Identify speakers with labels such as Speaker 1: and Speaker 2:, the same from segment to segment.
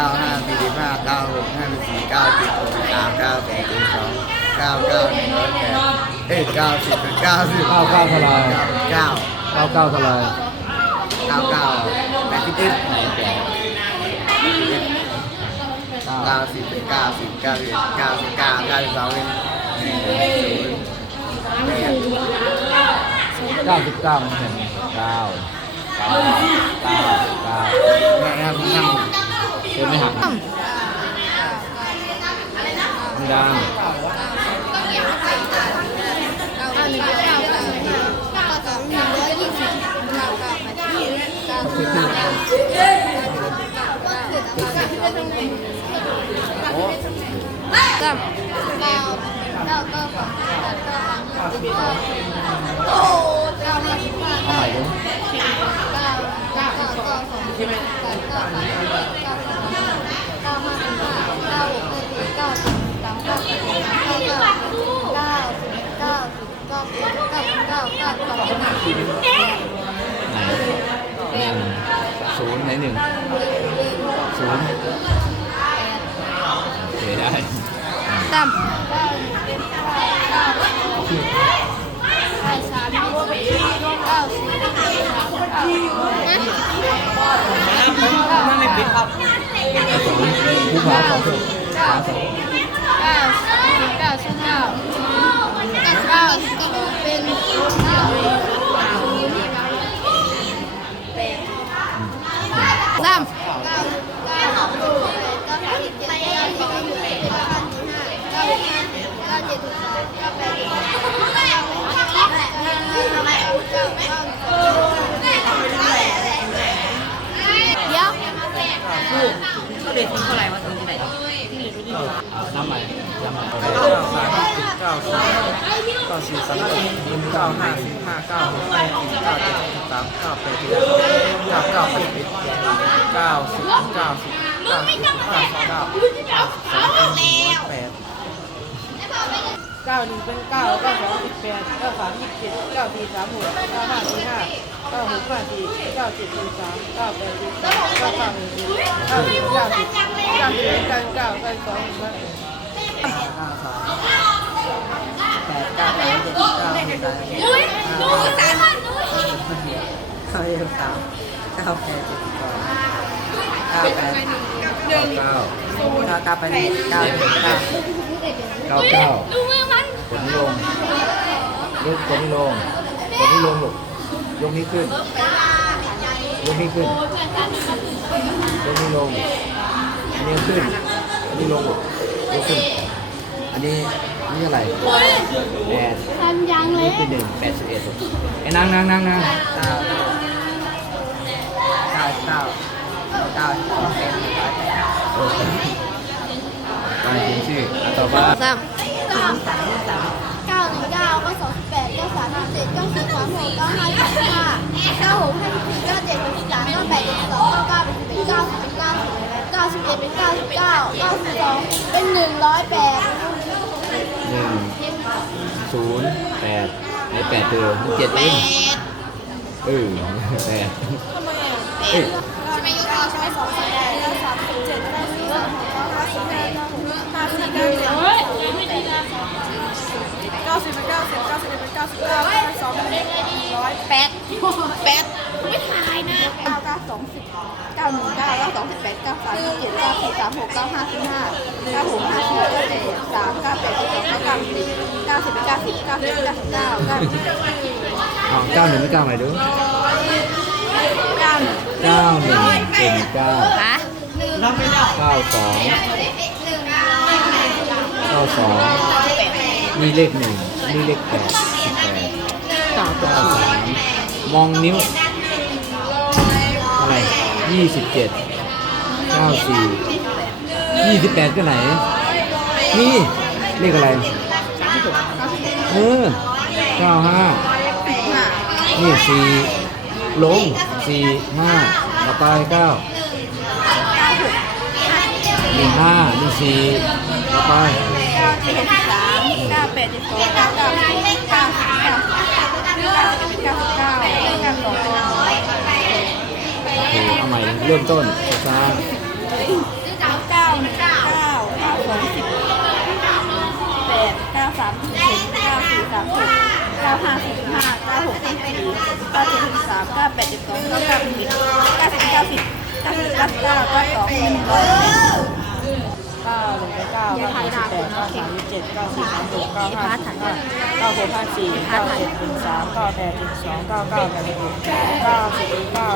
Speaker 1: ก้าห้าสี่สิบห้าเก้าหกห้าสิบสี่เก้าเจ็ดหกสามเก้าแป ดเจ็ดสองเก้าเก้าหนึ่งร้อยแปดเอ้ยเก้าสิบเก้าสิบ
Speaker 2: เก้าเก้าเท่าไหร่
Speaker 1: เก้า
Speaker 2: เก้าเก้าเท่าไหร่
Speaker 1: เก้าเก้าแปดสิบเอ็ด
Speaker 2: เก้า
Speaker 1: เก้าสิบเป็นเก้าสิบเก้าสิบเก้าสิบเก้าเก้าสิบสองเป็นศูนย์แปด
Speaker 2: เก้าสิบเก้ามันเป็นเก้าเก้าเก้าเก้า
Speaker 1: แม่ครับผมทำ
Speaker 2: เป็นไหมหักไม่ดัง
Speaker 3: เอาหนึ่งเก้าเก้าเก้าสองหนึ่งร้อยยี่สิบเก้าเก้าแปดสิบเก้าสิบเก้าเห
Speaker 2: นหนึ่งศูนย์ไหนหนึ่งศูนย์โอเคได้
Speaker 3: ตั้มเก้าเป็นเก้าเก้าเก้าสามเก้าสี่เก้าเก้า
Speaker 1: ไม่ปิดครับ
Speaker 2: ศูนย์ผู้ฟ้าสองถูกฟ้าสอง
Speaker 3: เก้าเก้าสิบเก้าเก้าเป็นเก้าสามเก้าเก้าเก้าสามสิบเจ็ดเก้าสิบเก้าสิบแปดเก้าห้าสิบห้าเก้าห้าสิบเก้าเจ็ดสิบสองเก้าแปดสิบสองเก้าเก้าเดี๋ยว
Speaker 4: เขาเรียนเท่าไหร่วะตรงนี้ไหน
Speaker 2: น้ำใหม่น้ำใหม่
Speaker 1: เก้าสามสิบเก้าสองเก้าสี่สามเก้าห้าสิบห้าเก้าหกเก้าเจ็ดเก้าเจ็ดสามเก้าแปดสิบเก้าเก้าแปดสิบเก้าสิบเก้าสิบเก้าสิบห้าสิบเก้าสามเป็นหนึ่งร้อยแปด
Speaker 4: เก้าหนึ่งเป็นเก้าเก้าสองสิบแปดเก้าสามยี่สิบเจ็ดเก้าสี่สามหกเก้าห้าสี่ห้าเก้าหกห้าสี่เก้าเจ็ดสี่สามเก้าแปดสี่สามเก้าเก้าหนึ่งสิบเก้าสิบเก้าสิบเก้าสิบเอ็ดเก้าเก้าเก้าสองเก้า
Speaker 1: ห้าสามแปดเก้าแปดเจ็ดเก้าแปดเจ็ด
Speaker 3: อุ้ยสามพันดู
Speaker 1: เก้าเจ็ดสามเก้าแปดเจ็ดสองเก้าแปด
Speaker 2: เก้าเก้า
Speaker 1: เก้าเก้าแปเก้าเก้า
Speaker 2: เก้าเก้า
Speaker 3: ดูมือมัน
Speaker 2: กดนี้ลงยกกดนี้ลงกดนี้ลงลูกยกนี้ขึ้นยกนี้ขึ้นยกนี้ลงอันนี้ขึ้นอันนี้ลงลูก ยกขึ้น อันนี้อันนี้อะไรแปด
Speaker 3: ทันยังเล
Speaker 2: นี่
Speaker 3: ย
Speaker 2: คือหนึ่งแปดสิบเอ็ดไอ้นางนางนางนาง
Speaker 1: เก้าเก้าเก้าเก้าสองเป็นหนึ่งร้อยแปด
Speaker 2: โอเคไปเขียนชื่ออะต่อไป
Speaker 3: สามเก้าหนึ่งเก้าเก้าสองสิบแปดเก้าสามสิบเจ็ดเก้าสี่สามหกเก้าห้าสิบห้าเก้าหกห้าสิบสี่เก้าเจ็ดเป็นสิบสามเก้าแปดเป็นสิบสองเก้าเก้าเป็นสิบเอ็ดเก้าสิบเป็นเก้าเก้าสิบ เอ็ดเป็นเก้าสิบเก้าเก้าสิบสองเป็นหนึ่งร้อยแปด
Speaker 2: หนึ่งศูนย์แปดไอ้แปดคือเจ็ดเองเออแปดเอ้ย
Speaker 3: ใช่ไหมยกเอาใช่ไหมสองสิบแปดเก้าสามสิบเจ็ดเก้าสี่เก้าหกเก้าห้าสิบห้าเก้าหกห้าสี่เก้าเจ็ด
Speaker 4: เก้าสิบเป็นเก้าสิบเก้าสิบเอ็ดเป็นเก้าสิบเก้าเก้าสองเป็นร้อย
Speaker 3: แปดแปดไม่ถ่ายนะเก้าเก้า สองสิบเก้าหนึ่งเก้าเก้าสองสิบแปดเก้าสามสิบเจ็ดเก้าสี่สามหกเก้าห้าสิบห้าเก้าหกห้าสี่เก้าเจ็ดสามเก้าแปดสิบสองเก้าเก้าสิบเก้าสิบเก้าสิบเก้าสิบเก้าสิบเก้าเก้า
Speaker 2: เอาเก้าหนึ่งไม่เก้าไหนดู
Speaker 3: เก้าหนึ่ง
Speaker 2: เก้าหนึ่งเป็นเก้า
Speaker 3: ฮะ
Speaker 2: เก้าสองเก้าสองนี่เลขหนึ่งนี่เลขแปดสิบแปดเก้าสามมองนิ้ว ยี่สิบเจ็ดเก้าสี่ยี่สิบแปดก็ไหน นี่เลขอะไร เออเก้าห้านี่สี่ลงสี่ห้าต่อไปเก้าหนึ่งห้าหนึ่งสี่ต่อไป
Speaker 3: เก้าเจ็ดสามเก้าแปดสิบสองเก้าเก้าสิบเก้าสิบเก้าเก้าสิบ เคเอาใหม่เริ่มต้นจ้าเก้าเก้า
Speaker 2: เก้าเก้าสองสิบแปดเก้า
Speaker 3: สามสิบเจ็ดเก้าสี่สามสิบเก้าห้าสิบห้าเก้าหกสิบสี่เก้าเจ็ดสิบสามเก้าแปดสิบสองเก้าเก้าสิบเก้าสิบเก้าสิบเก้าสิบเก้าเก้าเก้าสองหนึ่งร้อย
Speaker 4: เก้าหนึ่งเก้าเก้าสิบแปดเก้าสามสิบเจ็ดเก้าสี่สามสิบเก้าห้าสิบห้าเก้าหกห้าสี่เก้าเจ็ดสิบสามเก้าแปดสิบสองเก้าเก้าแปดหนึ่เก้าสิบเก้า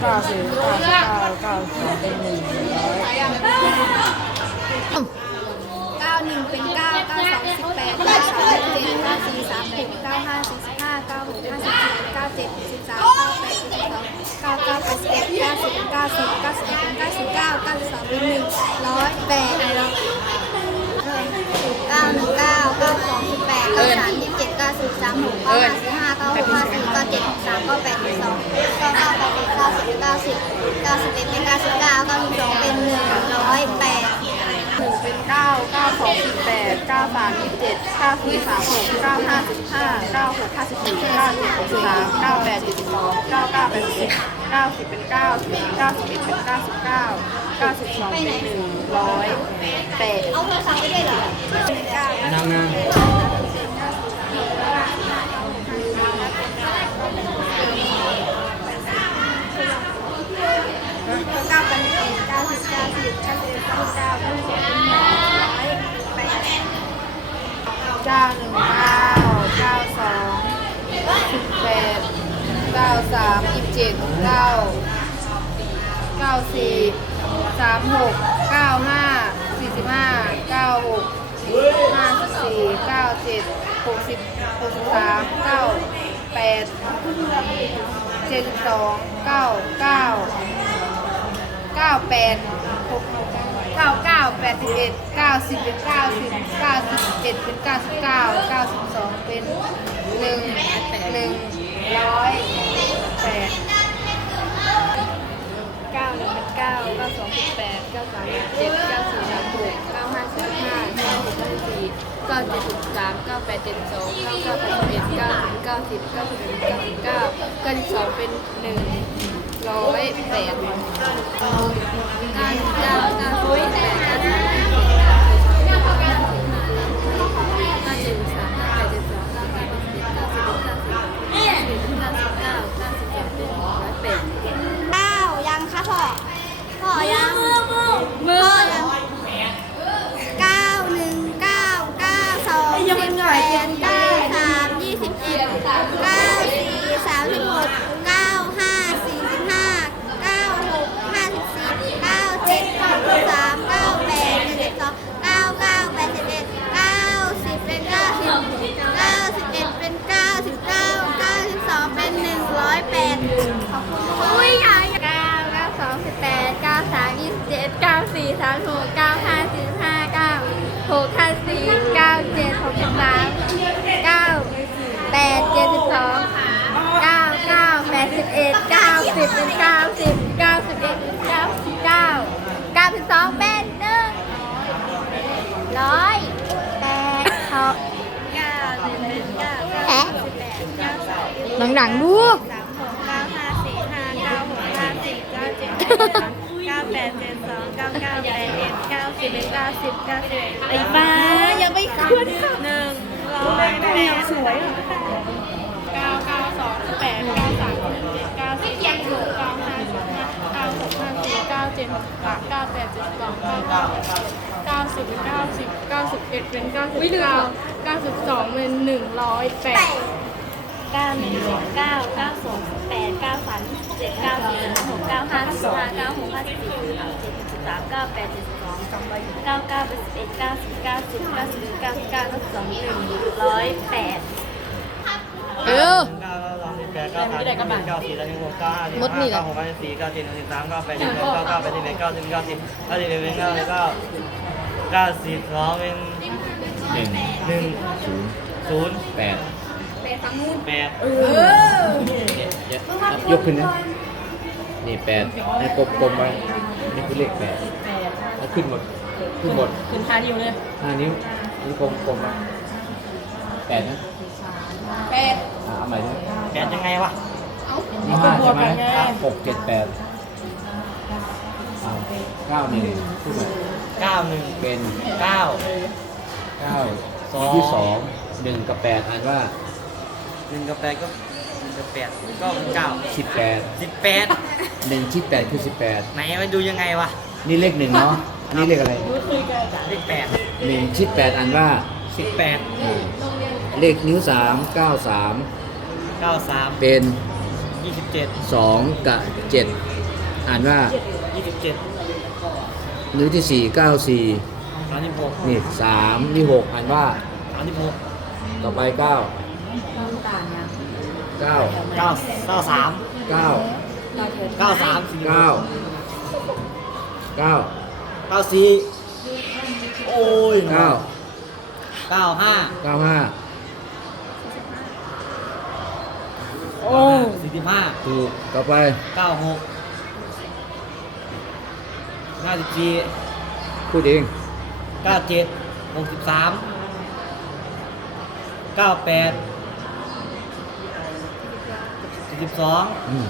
Speaker 3: เก้าสิบเก้าสิบ
Speaker 4: เก้าสิบเก้าสองเป็นหนึ่งร้อย
Speaker 3: เก้าหนึ่งเป็นเก้าเก้าสองสิบแปดเก้าสามเจ็ดเก้าสี่สามหกเก้าห้าสี่สิบห้าเก้าหกห้าสิบเจ็ดเก้าเจ็ดสิบสามเก้าแปดสิบสองเก้าเก้าแปดสิบเอ็ดเก้าสิบเก้าสิบเก้าสิบเอ็ดเก้าสิบเก้าเก้าสิบสองเป็นหนึ่งร้อยแปดเก้าหนึ่งเก้าเก้าสองสิบแปดเก้าสาม สิบเก้าสิบสามหกเก้าห้าสิบห้าเก้าหกห้าสี่เก้าเจ็ดสามเก้าแปดสิบสองเก้าเก้าแปดสิบเก้าสิบเก้าสิบเก้าสิบเอ็ดเป็นเก้าสิบเก้าเก้าสิบสองเป็นหนึ่งร้อยแปด
Speaker 4: หนึ่งเป็นเก้าเก้าสองสิบแปดเก้าสามยี่สิบเจ็ดเก้าสี่สามหกเก้าห้าสิบห้าเก้าหกห้าสิบสี่เก้าเจ็ดหกสิบสามเก้าแปดสิบสองเก้าเก้าแปดสิบเก้าสิบเป็นเก้าสิบเก้าสิบเอ็ดเป็นเก้าสิบเก้าเก้าสิบสองเป็นหนึ่งร้อยแปด
Speaker 3: เอาโทรศัพท์ไปด้วยเหรอ
Speaker 2: นั่งนั่ง
Speaker 3: เก้
Speaker 4: หกสิบหกสิบสามเก้าแปดเจ็ดสิบสองเก้าเก้าเก้าแปดหกเก้าเก้าแปดสิบเอ็ดเก้าสิบเป็นเก้าสิบเก้าสิบเอ็ดเป็นเก้าสิบเก้าเก้าสิบสองเป็นหนึ่งหนึ่งร้อยแปด
Speaker 3: เก้าหนึ่งเป็นเก้าเก้าสองสิบแปดเก้าสามเจ็ดเก้าสี่สามหกเก้าห้าสิบห้าเก้าหกห้าสิบสี่ เก้าเจ็ดสิบสามเก้าแปดเจ็ดสองเก้าเก้าแปดสิบเอ็ดเก้าเก้าสิบเก้าสิบเอ็ดเก้าสิบเก้าเก้าสิบสองเป็นหนึ่งร้อยแปดเก้าเก้าเก้าสิบแปดเก้าสิบเก้าสิบเก้าเก้าเจ็ดสิบสามเก้าแปดเจ็ดสองเก้าเก้าแปดสิบเอ็ดเก้าสิบเอ็ดเก้าสิบเก้าสิบเก้าสิบเอ็ดเก้าสิบเก้าสิบเก้าสิบเก้าสิบเอ็ดเป็นร้อยแปดเก้ายังคะพ่อพ่อยัง ดเอ็ดเก้าสิบเอ็ดเก้าสิบเก้าสิบเอ็ดไอ้บ้ายังไม่ขึ้นหนึ่งร้อยแปดสวย
Speaker 4: เก้าเก้าสองแปดเก้าสาม ก้าเจ็ดหกสามเก้าแปดเจ็ดสองเก้าเก้าเก้าสิบเก้าสิบเก้าสิบเอ็ดเป็นเก้าสิบเก้าเก้าสิบสองเป็นหนึ่งร้อยแปด
Speaker 3: เก้าหนึ่งเก้าเก้าสองแปดเก้าสามเจ็ดเก้าสี่หกเก้าห้าสิบห้าเก้าหกห้าสิบสี่เก้าเจ็ดสิบสามเก้าแปดเจ็ดสิบสองเก้าเก้าเป็นสิบเอ็ดเก้าสิบเก้าสิบเก้าสิบเก้าสิบเก้าเก้าสิบสองหนึ่งร้อยแปด
Speaker 5: เออ
Speaker 6: แปดเก้าสามเอ็ดเก้าสี่เก้าหกเก้าห้าสี่ห้า
Speaker 5: หละ
Speaker 6: เก้าหกเก้าสี่เก้าเจ็ดสิบสามเก้าแปดสิบเก้าเก้าเก้าแปดสิบเอ็ดเก้าสิบเก้าสิบเก้าสิบเอ็ดเก้าสิบเก้าเก้าสิบสองเป็น
Speaker 2: หนึ่ง
Speaker 6: หนึ่ง
Speaker 2: ศูนย์
Speaker 6: ศูนย์
Speaker 2: แปด
Speaker 6: แปด
Speaker 2: ยกขึ้นนะนี่แปดให้กลมกลมๆไปนี่คือเลขแปดแล้วขึ้นหมดขึ้นหมด
Speaker 4: ขึ้นทานิ้วเลย
Speaker 2: ห้านิ้วนี่กลมกลมๆไปแปดนะ
Speaker 4: ด
Speaker 2: อ่าเอาใหม่นะ
Speaker 6: แปดยังไงวะ
Speaker 2: นี่ห้าใช่ไหม
Speaker 4: บวกกันไง
Speaker 2: หกเจ็ดแปดอ่าเก้าหนึ่งขึ้นมา
Speaker 6: เก้าหนึ่ง
Speaker 2: เป็น
Speaker 6: เก้า
Speaker 2: เก้า
Speaker 6: สอง
Speaker 2: ที่สองหนึ่งกับแปดอ่านว่า
Speaker 6: หนึ่งกับแปดก็หนึ่งกับแปดก็เก้า
Speaker 2: สิบแปด
Speaker 6: สิบแปด
Speaker 2: หนึ่งชิดแปดคือสิบแปด
Speaker 6: ไหนมันดูยังไงวะ
Speaker 2: นี่เลขหนึ่งเนาะอันนี่เลขอะไร
Speaker 6: เลขแปด
Speaker 2: หนึ่งชิดแปดอ่านว่า
Speaker 6: สิบแปด
Speaker 2: อ่าเลขนิ้วสามเก้าสาม
Speaker 6: เก้าสาม
Speaker 2: เป็น
Speaker 6: ยี่สิบเจ็ด
Speaker 2: สองกับเจ็ดอ่านว่า
Speaker 6: ยี่สิบเจ็ด
Speaker 2: นิ้วที่สี่เก้าสี่
Speaker 6: สามสิบหก
Speaker 2: นี่สามนี่หกอ่านว่า
Speaker 6: สามสิบหก
Speaker 2: ต่อไปเก้าเก้า
Speaker 6: เก้าเก้าสาม
Speaker 2: เก้า
Speaker 6: เก้าสามสี่
Speaker 2: เก้าเก้า
Speaker 6: เก้าสี่โอ้ย
Speaker 2: เก้า
Speaker 6: เก้าห้า
Speaker 2: เก้าห้า
Speaker 6: โอ้สี่สิบห้า
Speaker 2: ถูกต่อไป
Speaker 6: เก้าหกห้าสิบสี่
Speaker 2: พูดเอง
Speaker 6: เก้าเจ็ดหกสิบสามเก้าแปดสี่สิบสอง
Speaker 2: อืม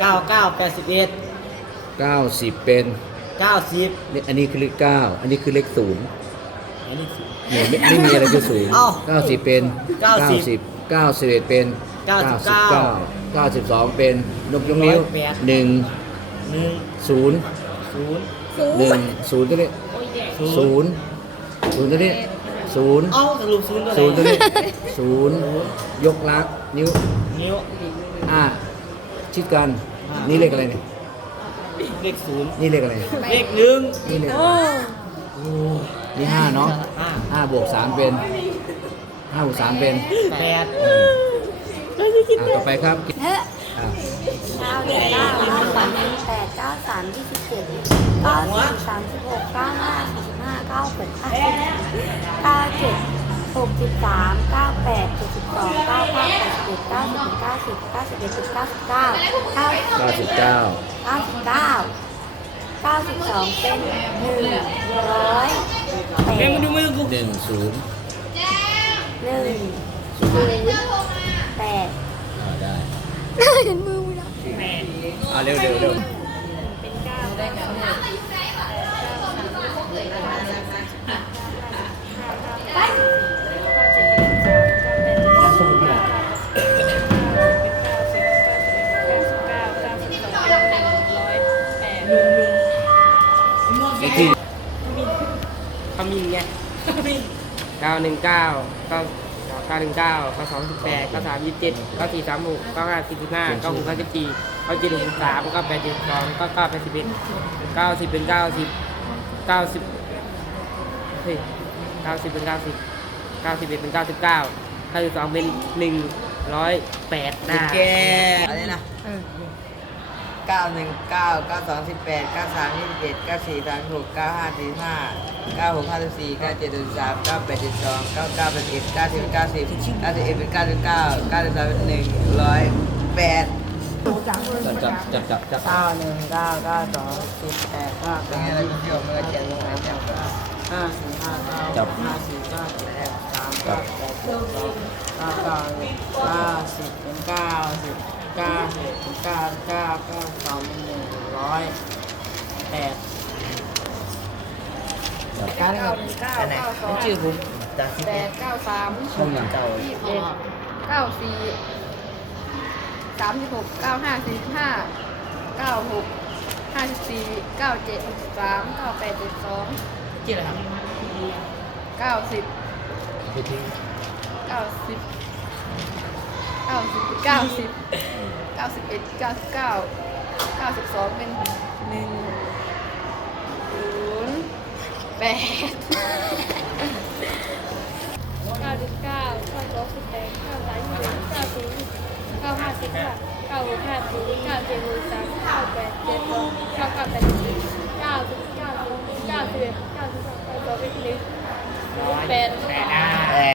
Speaker 6: เก้าเก้าแปดสิบเอ็ด
Speaker 2: เก้าสิบเป็น
Speaker 6: เก้าสิบ
Speaker 2: นี่อันนี้คือเลขเก้าอันนี้คือเลขศูนย์
Speaker 6: อันนี้สิ
Speaker 2: เนี่ยไม่ไม่มีอะไรคือศูนย์
Speaker 6: เอ้า
Speaker 2: เก้าสิบเป็น
Speaker 6: เก้าสิบ
Speaker 2: สิบเก้าสิบ เอ็ดเป็น
Speaker 6: เก้าสิบ
Speaker 2: เก้า
Speaker 6: เก้า
Speaker 2: เก้าสิบสองเป็นนกยกนิ้ว
Speaker 6: ร้อยแปด
Speaker 2: หนึ่ง
Speaker 6: หนึ่ง
Speaker 2: ศูนย์
Speaker 6: ศูนย์
Speaker 2: หนึ่งศูนย์ตัวนี้
Speaker 6: ศู
Speaker 2: ศู
Speaker 6: น
Speaker 2: น
Speaker 6: ย์
Speaker 2: ย์ศูนย์ตัวนี้ศูนย์
Speaker 6: เอ้าสรุปศูนย์ตัวไหน
Speaker 2: ศูนย์ตัวนี้ศูนย์ยกลักนิ้ว
Speaker 6: นิ้ว
Speaker 2: อ่าชิดกัน
Speaker 6: อ่านี่
Speaker 2: นี่เลขอะไรเนี่ย
Speaker 6: เลขศูนย์
Speaker 2: นี่เลขอะไร
Speaker 6: เลขหนึ่ง
Speaker 2: นี่เลขนี่ห้าเนาะ
Speaker 6: ห้า
Speaker 2: ห้าบวกสามเป็น ห้าบวกสามเป็น
Speaker 6: แปด
Speaker 2: อ่าต่อไปครับ
Speaker 7: เฮ้ย
Speaker 2: อ่า
Speaker 7: เก้าเจ็ดเก้าเก้าสามยี่สิบแปดเก้าสามยี่สิบเจ็ดเก้าสี่สามสิบหกเก้าห้าสี่สิบห้าเก้าหกห้าสิบเก้าเจ็ดหกสิบสามเก้าแปดเจ็ดสิบสองเก้าเก้าแปดสิบเอ็ดเก้าสิบเก้าสิบเก้าสิบเอ็ดสิบเก้าสิบเก้าเก้า
Speaker 2: เก้าสิบเก้า
Speaker 7: เก้าสิบเก้าเก้าสิบสองเป็นหนึ่งร้อยแป
Speaker 6: เฮ้ย
Speaker 7: ด
Speaker 6: มันดูมือกู
Speaker 2: หนึ่งศูนย์
Speaker 7: หนึ่งศูนย์แปด
Speaker 2: อ่าได้
Speaker 7: เห็นมือไหม
Speaker 2: อ่าเร็วเร็วเร็วเลขที่
Speaker 8: ขมิ้นไง เก้าหนึ่งเก้าเก้าเก้าหนึ่งเก้าเก้าสองสิบแปดเก้าสามยี่สิบเจ็ดเก้าสี่สามหกเก้าห้าสี่สิบห้าเก้าหกห้าสิบสี่เก้าเจ็ดหกสิบสามเก้าแปดเจ็ดสิบสองเก้าเก้าแปดสิบเอ็ดเก้าสิบเป็นเก้าสิบเก้าสิบเฮ้ยเก้าสิบเป็นเก้าสิบเก้าสิบเอ็ดเป็นเก้าสิบเก้าเก้าสิบสองเป็นหนึ่งร้อยแปดนะ
Speaker 6: แกอะไรนะ เก้าหนึ่งเก้าเก้าสองสิบแปดเก้าสามยี่สิบเอ็ดเก้าสี่สามหกเก้าห้าสี่ห้าเก้าหกห้าสิบสี่เก้าเจ็ดสิบสามเก้าแปดสิบสองเก้าเก้าแปดสิบเอ็ดเก้าสิบเก้าสิบเก้าสิบเอ็ดเป็นเก้าสิบเก้าเก้าสิบสามเป็นหนึ่งร้อยแปด
Speaker 2: จับจับจับจับจับ
Speaker 8: เก้าหนึ่งเก้าเก้าสองสิบแปดเก้า
Speaker 6: เป็
Speaker 8: สานม
Speaker 6: ไงเราเที่ยวเมื่อเจ็ดโมงเจ็ด
Speaker 8: ห้าสี่ห้าเก้า
Speaker 2: จับ
Speaker 8: ห้าสี่เก้าเจ็ดแปดสามเก้าแปดสิบสองเก้าเก้าเก้าสิบเป็นเก้าสิบ เก้าเป็นเก้าเก้าเก้าสองหนึ่งร้อยแปดการเงิน
Speaker 6: เก้าชื่อผมจากสิบ
Speaker 5: แป
Speaker 6: เอ็
Speaker 5: ดเก้าสาม
Speaker 2: ช่องอย่าง
Speaker 6: เจ้า
Speaker 5: ยี่สิบเอ็ดเก้าสี่สามสิบหกเก้าห้าสี่ห้าเก้าหกห้าสิบสี่เก้าเจ็ดสิบสามเก้าแปดเจ็ดสอง
Speaker 6: ชื่ออะไรครับ
Speaker 5: เก้าสิบเก้าสิบ เก้าสิบเก้าสิบเก้าสิบเอ็ดเก้าสิบเก้าเก้าสิบสองเป็นหนึ่งศูนย์แปดเก้าสิบเก้าเก้าสองสิบแปดเก้าสามสิบเอ็ดเก้าสี่เก้าห้าสิบห้าเก้าหกห้าสี่เก้าเจ็ดหกสามเก้าแปดเจ็ดสองเก้าเก้าแปดสิบเก้าสิบเก้าสิบเก้าสิบเอ็ดเก้าสิบสองเก้าสิบสามเป็นหนึ่งแปด